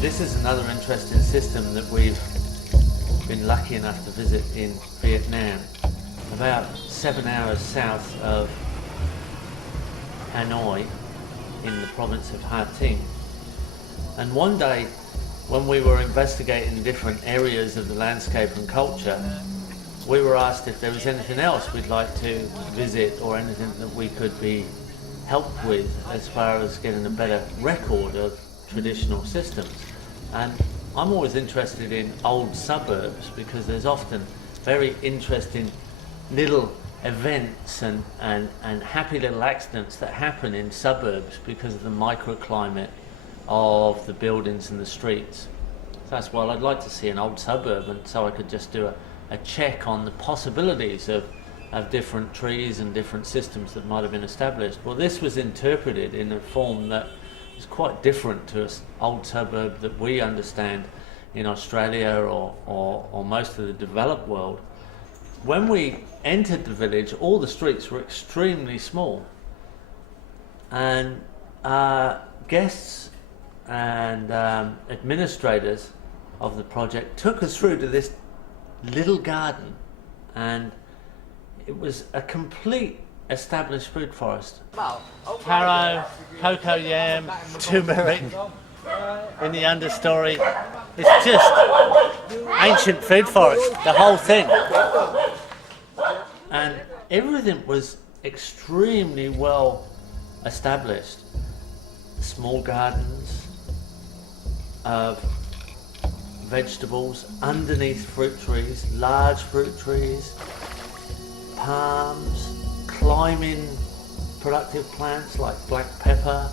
This is another interesting system that we've been lucky enough to visit in Vietnam, about 7 hours south of Hanoi in the province of Ha Tinh. And one day when we were investigating different areas of the landscape and culture, we were asked if there was anything else we'd like to visit or anything that we could be helped with as far as getting a better record of traditional systems. And I'm always interested in old suburbs because there's often very interesting little events and happy little accidents that happen in suburbs because of the microclimate of the buildings and the streets. So that's why I'd like to see an old suburb, and so I could just do a check on the possibilities of different trees and different systems that might have been established. Well, this was interpreted in a form that is quite different to an old suburb that we understand in Australia or most of the developed world. When we entered the village, all the streets were extremely small, and guests and administrators of the project took us through to this little garden, and it was a complete established food forest. Taro, cocoa yam, turmeric in the understory. It's just ancient food forest, the whole thing. And everything was extremely well established. Small gardens of vegetables underneath fruit trees, large fruit trees, palms, climbing productive plants like black pepper,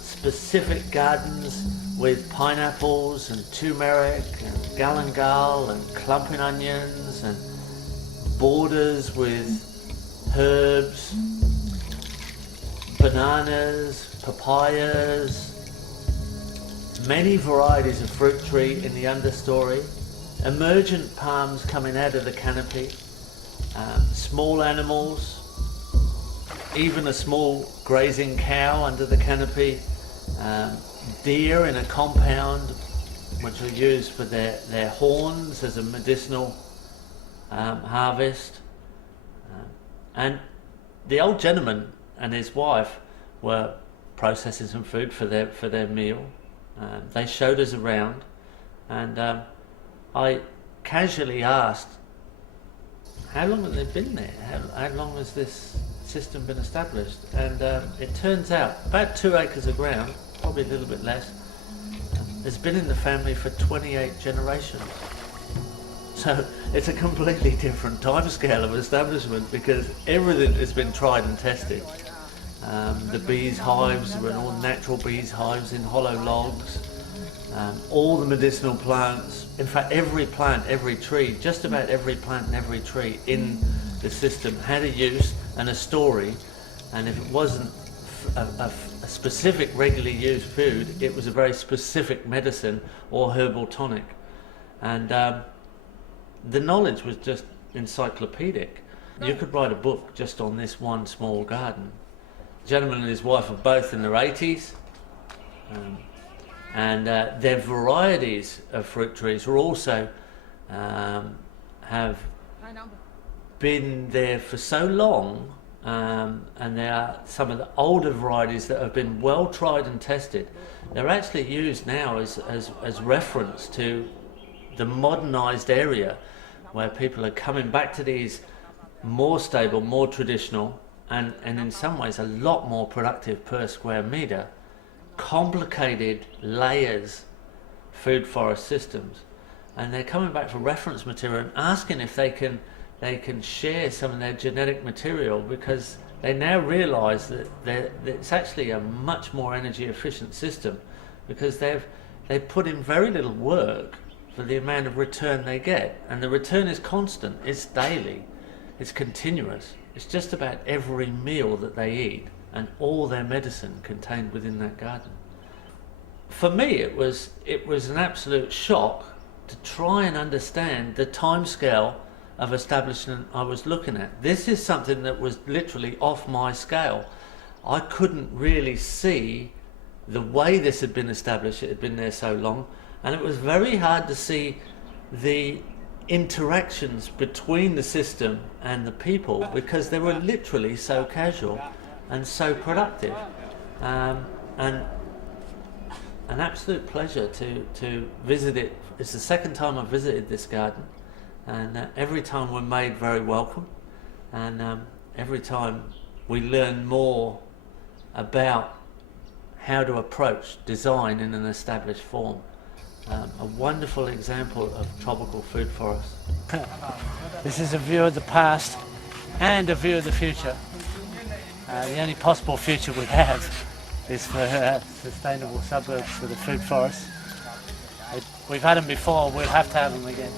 specific gardens with pineapples and turmeric and galangal and clumping onions, and borders with herbs, bananas, papayas, many varieties of fruit tree in the understory, emergent palms coming out of the canopy, small animals, even a small grazing cow under the canopy, deer in a compound which are used for their horns as a medicinal harvest. And the old gentleman and his wife were processing some food for their meal. They showed us around, and I casually asked, how long have they been there? How long has this system been established? And it turns out about 2 acres of ground, probably a little bit less, has been in the family for 28 generations. So it's a completely different timescale of establishment because everything has been tried and tested. The bees' hives were all natural bees' hives in hollow logs. All the medicinal plants, in fact every plant, every tree, just about every plant and every tree in the system had a use and a story, and if it wasn't a specific regularly used food, it was a very specific medicine or herbal tonic. And the knowledge was just encyclopedic. You could write a book just on this one small garden. The gentleman and his wife are both in their 80s, and their varieties of fruit trees were also have been there for so long, and they are some of the older varieties that have been well tried and tested. They're actually used now as reference to the modernized area where people are coming back to these more stable, more traditional, and in some ways a lot more productive per square metre, complicated layers food forest systems. And they're coming back for reference material and asking if they can share some of their genetic material, because they now realise that it's actually a much more energy efficient system, because they've put in very little work for the amount of return they get, and the return is constant, it's daily, it's continuous. It's just about every meal that they eat and all their medicine contained within that garden. For me, it was an absolute shock to try and understand the timescale of establishment I was looking at. This is something that was literally off my scale. I couldn't really see the way this had been established. It had been there so long, and it was very hard to see the interactions between the system and the people, because they were literally so casual and so productive. And an absolute pleasure to visit it. It's the second time I've visited this garden, and every time we're made very welcome, and every time we learn more about how to approach design in an established form. A wonderful example of tropical food forest. This is a view of the past and a view of the future. The only possible future we have is for sustainable suburbs for the food forest. We've had them before, we'll have to have them again.